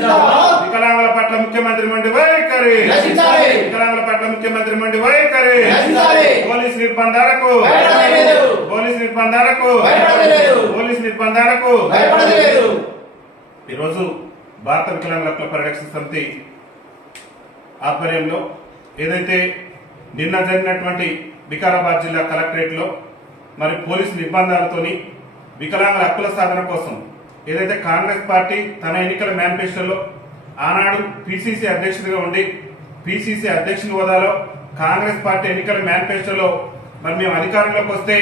వికలాంగుల పట్ల ముఖ్యమంత్రి మొండి వైఖరి, వికలాంగుల పట్ల ముఖ్యమంత్రి మొండి వైఖరి, పోలీస్ నిర్బంధాలకు ఈరోజు భారత వికలాంగుల హక్కుల పరిరక్షణ సమితి ఆధ్వర్యంలో ఏదైతే నిన్న జరిగినటువంటి వికారాబాద్ జిల్లా కలెక్టరేట్ లో మరి పోలీసు నిర్బంధాలతోని వికలాంగుల హక్కుల సాధన కోసం ఏదైతే కాంగ్రెస్ పార్టీ తన ఎన్నికల మేనిఫెస్టోలో ఆనాడు పిసిసి అధ్యక్షుడిగా ఉండి పిసిసి అధ్యక్షుని హోదాలో కాంగ్రెస్ పార్టీ ఎన్నికల మేనిఫెస్టోలో మరి మేము అధికారంలోకి వస్తే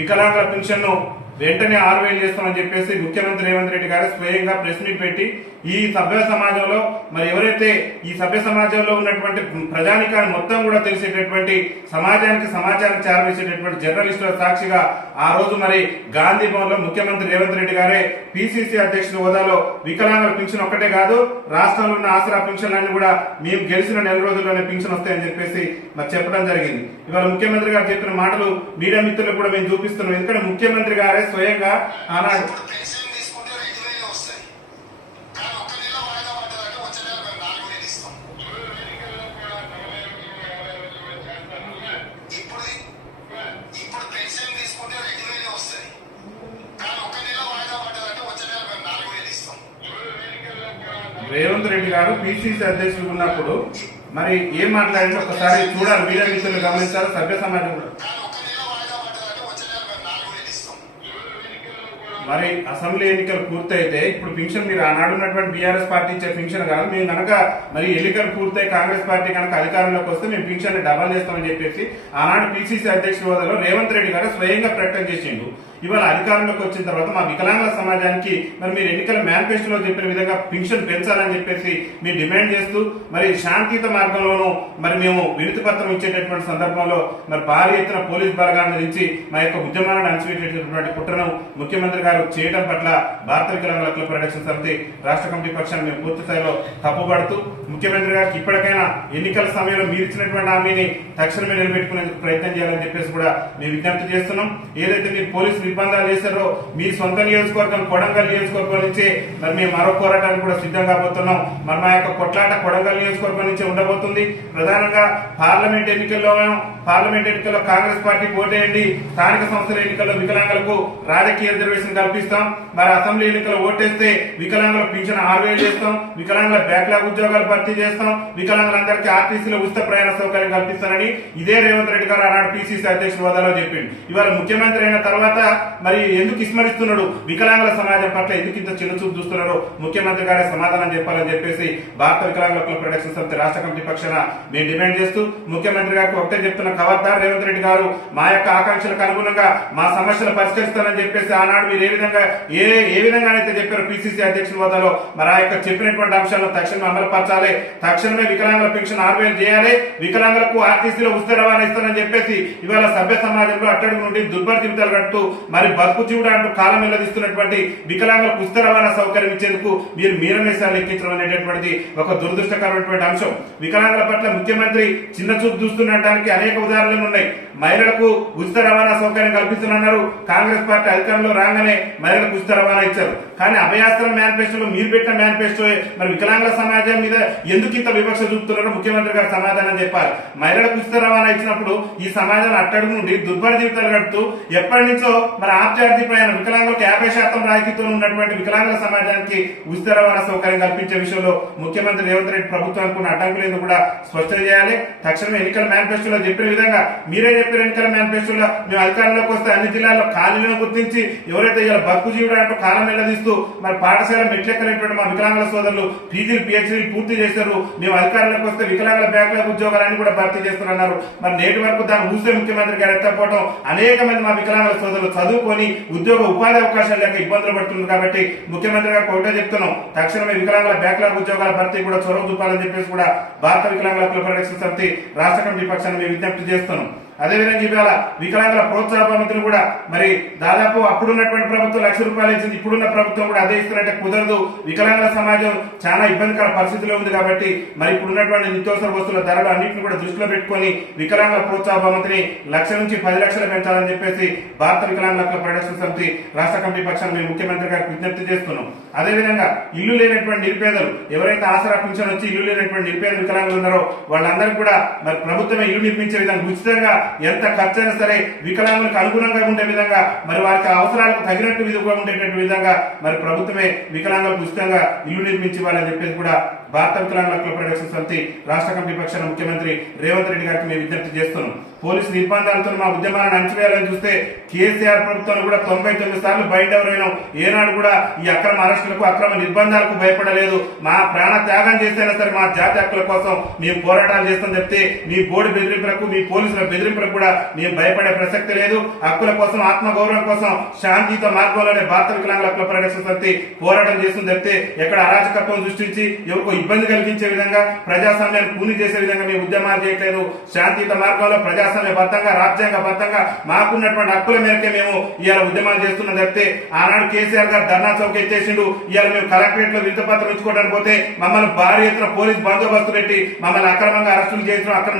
వికలాంగుల పెన్షన్ ను వెంటనే 6,000 చేస్తామని చెప్పేసి ముఖ్యమంత్రి రేవంత్ రెడ్డి గారు స్వయంగా ప్రెస్ మీట్ పెట్టి ఈ సభ్య సమాజంలో మరి ఎవరైతే ఈ సభ్య సమాజంలో ఉన్నటువంటి ప్రజానికాన్ని మొత్తం కూడా తెలిసేటటువంటి సమాజానికి సమాచారం చేరవేసేటటువంటి జర్నలిస్టుల సాక్షిగా ఆ రోజు మరి గాంధీ భవన్ లో ముఖ్యమంత్రి రేవంత్ రెడ్డి గారే పిసిసి అధ్యక్షుడి హోదాలో వికలాంగుల పింఛన్ ఒక్కటే కాదు రాష్ట్రంలో ఉన్న ఆసరా పింఛన్లన్నీ కూడా మేము గెలిచిన నెల రోజుల్లోనే పింఛన్ వస్తాయని చెప్పేసి మరి చెప్పడం జరిగింది. ఇవాళ ముఖ్యమంత్రి గారు చెప్పిన మాటలు మీడియా మిత్రులకు కూడా మేము చూపిస్తున్నాం. ఎందుకంటే ముఖ్యమంత్రి గారే స్వయంగా ఆనాడు రేవంత్ రెడ్డి గారు పిసిసి అధ్యక్షుడు ఉన్నప్పుడు మరి ఏం మాట్లాడిందో ఒకసారి చూడాలి, మీడియా మిత్రులు గమనించారు, సభ్య సమాజం కూడా. మరి అసెంబ్లీ ఎన్నికలు పూర్తయితే ఇప్పుడు పింఛన్ మీరు ఆనాడు ఉన్నటువంటి బీఆర్ఎస్ పార్టీ ఇచ్చే పింఛన్ కాదు, మేము కనుక మరి ఎన్నికలు పూర్తయి కాంగ్రెస్ పార్టీ కనుక అధికారంలోకి వస్తే మేము పింఛన్ డబల్ చేస్తామని చెప్పేసి ఆనాడు పిసిసి అధ్యక్షుడి హోదాలో రేవంత్ రెడ్డి గారు స్వయంగా ప్రకటన చేసిండు. ఇవాళ అధికారంలోకి వచ్చిన తర్వాత మా వికలాంగుల సమాజానికి మరి మీరు ఎన్నికల మేనిఫెస్టోలో చెప్పిన విధంగా పింఛన్ పెంచాలని చెప్పేసి మీరు డిమాండ్ చేస్తూ మరి శాంతియుత మార్గంలోనూ మరి మేము వినతి పత్రం ఇచ్చేటటువంటి సందర్భంలో మరి భారీ ఎత్తున పోలీస్ బలగాలను నుంచి మా యొక్క ఉద్యమాలను అణచివేటటువంటి కుట్రను ముఖ్యమంత్రి గారు చేయడం పట్ల భారత వికలాంగుల హక్కుల పరిరక్షణ సమితి రాష్ట్ర కమిటీ పక్షాన్ని మేము పూర్తి స్థాయిలో తప్పుపడుతూ ముఖ్యమంత్రి గారికి ఇప్పటికైనా ఎన్నికల సమయంలో మీరు ఇచ్చినటువంటి హామీని తక్షణమే నిలబెట్టుకునేందుకు ప్రయత్నం చేయాలని చెప్పేసి కూడా మేము విజ్ఞప్తి చేస్తున్నాం. ఏదైతే మీరు పోలీసు నిర్బంధాలు చేశారో మీ సొంత నియోజకవర్గం కొడంగల్ నియోజకవర్గం నుంచి మరి మేము మరో పోరాటానికి కూడా సిద్ధం కాబోతున్నాం. మరి మా యొక్క కొట్లాట కొడంగల్ నియోజకవర్గం నుంచి ఉండబోతుంది. ప్రధానంగా పార్లమెంట్ ఎన్నికల్లో కాంగ్రెస్ పార్టీకి ఓటేయండి, స్థానిక సంస్థల ఎన్నికల్లో వికలాంగులకు రాజకీయ రిజర్వేషన్ కల్పిస్తాం, మరి అసెంబ్లీ ఎన్నికల్లో ఓటేస్తే వికలాంగుల పింఛన్ 6,000 చేస్తాం, వికలాంగుల బ్యాక్లాగ్ ఉద్యోగాలు భర్తీ చేస్తాం, వికలాంగులందరికీ ఆర్టీసీలో ఉచిత ప్రయాణ సౌకర్యం కల్పిస్తానని ఇదే రేవంత్ రెడ్డి గారు ఆనాడు పిసిసి అధ్యక్షుడి హోదాలో చెప్పిండు. ఇవాళ ముఖ్యమంత్రి అయిన తర్వాత మరి ఎందుకు విస్మరిస్తున్నాడు, వికలాంగుల సమాజం పట్ల ఎందుకు ఇంత చిన్నచూపు చూస్తున్నారో ముఖ్యమంత్రి గారే సమాధానం చెప్పాలని చెప్పేసి భారత వికలాంగుల హక్కుల పరిరక్షణ సమితి రాష్ట్ర కమిటీ పక్షాన మేము డిమాండ్ చేస్తూ ముఖ్యమంత్రి గారికి ఒకటే చెప్తున్న ఖబర్దార్ రేవంత్ రెడ్డి గారు మా యొక్క ఆకాంక్షలకు అనుగుణంగా మా సమస్యలు పరిష్కరిస్తానని చెప్పేసి ఆనాడు మీరు ఏ విధంగానైతే చెప్పారు పిసిసి అధ్యక్షుడి హోదాలో మరి ఆ యొక్క చెప్పినటువంటి అంశాలను తక్షణమే అమలుపరచాలి, తక్షణమే వికలాంగుల పెన్షన్ 6,000 చేయాలి, వికలాంగులకు ఆర్టీసీలో ఉచిత రవాణా ఇస్తానని చెప్పేసి ఇవాళ సభ్య సమాజంలో అట్టడుగు నుండి దుర్భర జీవితాలు గడుపుతూ మరి బతుకు జీవుడు అంటూ కాలం వెల్లదిస్తున్నటువంటి వికలాంగులకు ఉచిత రవాణా సౌకర్యం ఇచ్చేందుకు మీరు మీరమేసాలు లెక్కించడం అనేటటువంటిది ఒక దురదృష్టకరమైనటువంటి అంశం. వికలాంగుల పట్ల ముఖ్యమంత్రి చిన్న చూపు చూస్తుండటానికి అనేక ఉదాహరణలు ఉన్నాయి. మహిళలకు ఉచిత రవాణా సౌకర్యం కల్పిస్తున్నారు, కాంగ్రెస్ పార్టీ అధికారంలో రాగానే మహిళలకు ఉచిత రవాణా ఇచ్చారు. కానీ అభయాస్త్రం మేనిఫెస్టోలో మీరు పెట్టిన మేనిఫెస్టో మరి వికలాంగుల సమాజం మీద ఎందుకు ఇంత వివక్ష చూపుతున్నారో ముఖ్యమంత్రి గారు సమాధానం చెప్పాలి. మహిళలకు ఉచిత రవాణా ఇచ్చినప్పుడు ఈ సమాజం అట్టడుగు నుండి దుర్భర జీవితాలు గడుపుతూ ఎప్పటి నుంచో మరి ఆప్యార్థి ప్రయాణం వికలాంగులకు 50% రాయితీతో ఉన్నటువంటి వికలాంగుల సమాజానికి ఉచిత రవాణా సౌకర్యం కల్పించే విషయంలో ముఖ్యమంత్రి రేవంత్ రెడ్డి ప్రభుత్వానికి ఉన్న అడ్డంకులు కూడా స్పష్టం చేయాలి. తక్షణమే ఎన్నికల మేనిఫెస్టోలో చెప్పిన విధంగా మీరే చెప్పిన ఎన్నికల మేనిఫెస్టోలో మేము అధికారంలోకి వస్తే అన్ని జిల్లాల్లో ఖాళీలను గుర్తించి ఎవరైతే ఇలా బతుకు జీవుడు అంటూ కాలం వెల్లదీస్తూ మరి పాఠశాల మెట్లెక్కలేటువంటి మా వికలాంగుల సోదరులు పీజీలు పిహెచ్డీలు పూర్తి చేశారు, మేము అధికారంలోకి వస్తే వికలాంగుల బ్యాక్లాగ్ ఉద్యోగాలన్నీ కూడా భర్తీ చేస్తున్నారు. మరి నేటి వరకు దాన్ని ఊసే ముఖ్యమంత్రి గారు ఎత్తకపోవడం అనేక మంది మా వికలాంగుల సోదరులు చదువుకొని ఉద్యోగ ఉపాధి అవకాశాలు లేక ఇబ్బందులు పడుతున్నారు. కాబట్టి ముఖ్యమంత్రి గారు ఒకటే చెప్తున్నాం, తక్షణమే వికలాంగుల బ్యాక్లాగ్ ఉద్యోగాల భర్తీ కూడా చొరవ చూపాలని చెప్పేసి కూడా భారత వికలాంగుల హక్కుల పరిరక్షణ సమితి రాష్ట్ర కమిటీ పక్షాన్ని మేము విజ్ఞప్తి చేస్తున్నాం. అదేవిధంగా ఇవాళ వికలాంగుల ప్రోత్సాహ భవంతిని కూడా మరి దాదాపు అప్పుడున్నటువంటి ప్రభుత్వం ₹1,00,000 ఇచ్చింది, ఇప్పుడున్న ప్రభుత్వం కూడా అదే ఇస్తున్నట్టే కుదరదు. వికలాంగుల సమాజం చాలా ఇబ్బందికర పరిస్థితిలో ఉంది కాబట్టి మరి ఇప్పుడున్నటువంటి నిత్యావసర వస్తువుల ధరలు అన్నింటిని కూడా దృష్టిలో పెట్టుకుని వికలాంగుల ప్రోత్సాహ భవంతిని 1,00,000 నుంచి 10 లక్షలు పెంచాలని చెప్పేసి భారత వికలాంగుల హక్కుల పరిరక్షణ సమితి రాష్ట్ర కమిటీ పక్షాన్ని మేము ముఖ్యమంత్రి గారికి విజ్ఞప్తి చేస్తున్నాం. అదేవిధంగా ఇల్లు లేనటువంటి నిరుపేదలు, ఎవరైతే ఆసరా పింఛన్ వచ్చి ఇల్లు లేనటువంటి నిరుపేద వికలాంగులు ఉన్నారో వాళ్ళందరికీ కూడా మరి ప్రభుత్వమే ఇల్లు నిర్మించే విధంగా ఉచితంగా ఎంత ఖర్చైనా సరే వికలాంగులకు అనుగుణంగా ఉండే విధంగా మరి వారికి అవసరాలకు తగినట్టు విధంగా ఉండేటటువంటి విధంగా మరి ప్రభుత్వమే వికలాంగులకు ఉచితంగా ఇల్లు నిర్మించి ఇవ్వాలని చెప్పేసి కూడా భారత వికలాంగుల హక్కుల పరిరక్షణ సమితి రాష్ట్ర కమిటీ పక్షాన ముఖ్యమంత్రి రేవంత్ రెడ్డి గారికి మేము విజ్ఞప్తి చేస్తున్నాం. పోలీసు నిర్బంధాలతో మా ఉద్యమాలను అణచివేయాలని చూస్తే కేసీఆర్ ప్రభుత్వం కూడా 99 సార్లు బయట ఎవరైనా ఏనాడు కూడా ఈ అక్రమ అరెస్టులకు అక్రమ నిర్బంధాలకు భయపడలేదు. మా ప్రాణ త్యాగం చేస్తేనే సరే మా జాతి హక్కుల కోసం మేము పోరాటాలు చేస్తాం చెప్తే మీ బోర్డు బెదిరింపులకు మీ పోలీసుల బెదిరింపులకు కూడా మేము భయపడే ప్రసక్తి లేదు. హక్కుల కోసం ఆత్మగౌరవం కోసం శాంతియుత మార్గంలోనే భారత వికలాంగుల హక్కుల పరిరక్షణ సమితి పోరాటం చేస్తుంది చెప్తే ఎక్కడ అరాచకత్వం సృష్టించి ఎవరికో ఇబ్బంది కలిగించే విధంగా ప్రజాస్వామ్యాన్ని కూని చేసే విధంగా మేము ఉద్యమాలు చేయట్లేదు. శాంతియుత మార్గంలో ప్రజాస్వామ్యబద్ధంగా రాజ్యాంగబద్ధంగా మాకున్నటువంటి హక్కుల మేరకే మేము ఇవాళ ఉద్యమాలు చేస్తున్నాం చెప్తే ఆనాడు కేసీఆర్ గారు ధర్నా చౌక్ ఎత్తేసిండు. ఇవాళ మేము కలెక్టరేట్ లో వినతి పత్రం ఇచ్చుకోవడానికి పోతే మమ్మల్ని భారీ ఎత్తున పోలీస్ బందోబస్తు పెట్టి మమ్మల్ని అక్రమంగా అరెస్టులు చేసిన అక్రమ